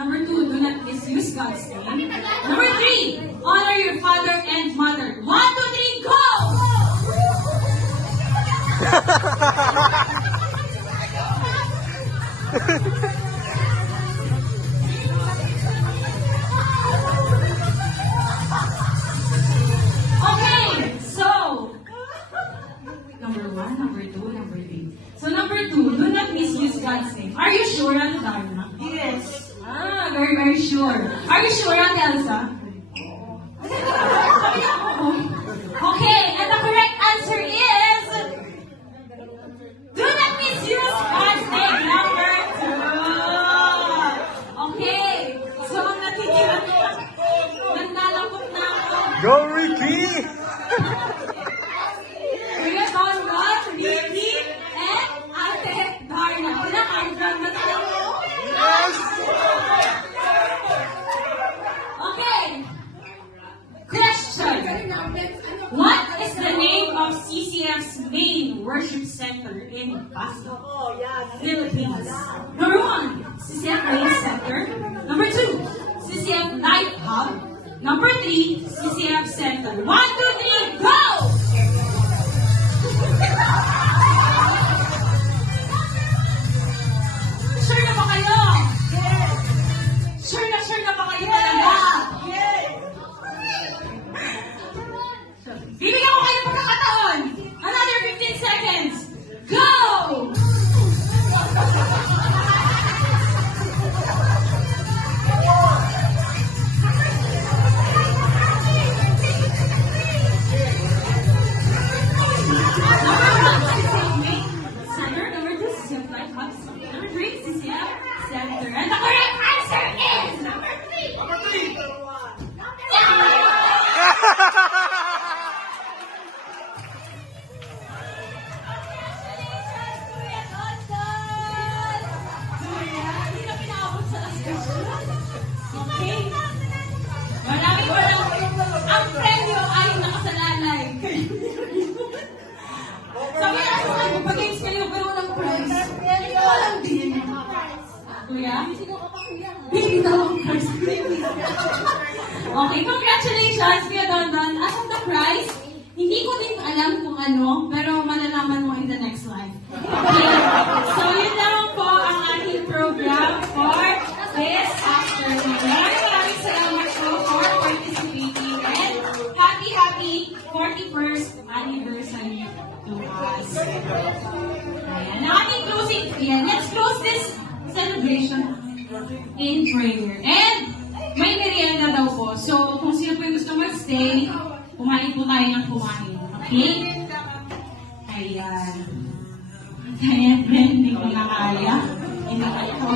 Number 2, do not misuse God's name. Number 3, honor your father and mother. 1, 2, 3, go! Okay, so number 1, number 2, number 3. So number 2, do not misuse God's name. Are you sure, Ate Darna? Yes. Very, very sure. Are you sure, Ate Elsa? Okay, and the correct answer is do not misuse God's name. Number 2. Okay, so ang natitira naglalambot na ako. Go, Ricky! Kuya Donron, Ricky, and Ate Darna. Pinaka-andran na tayo. Okay. Question. What is the name of CCF's main worship center in Pasco, Philippines? Number 1, CCF Main Center. Number 2, CCF Night Hub. Number 3, CCF Center. 1, 2, 3, go! Sure na ba kayo? Sure na ba kayo talaga? Bibigyan ko kayo ng pagkakataon. Another 15 seconds. Go! Center. Number 2, CCF Light Hub. Number 3, CCF Center. And the correct answer is number 3. Hindi na pinaabot sa last question. Okay? Maraming. Ang premyo ay nakasalalay. Sabi na ako kayo, pag-games kayo, gano'n ang prize. Ito lang din. Kuya? Baby daw ang prize. Okay, congratulations, Kuya Donron. As of the prize, hindi ko din alam kung ano, pero malalaman mo in the next live. Okay? So, yun lang po ang ating program for this afternoon. Maraming salamat po for participating and happy 41st anniversary to us. Ayan, ang ating closing, let's close this celebration in prayer. And may merienda daw po. So, kung sino po yung gusto mag-stay, kumain po tayo ng kumain. Okay? Ayan. Kaya, friend, hindi ko na kaya. Hindi ko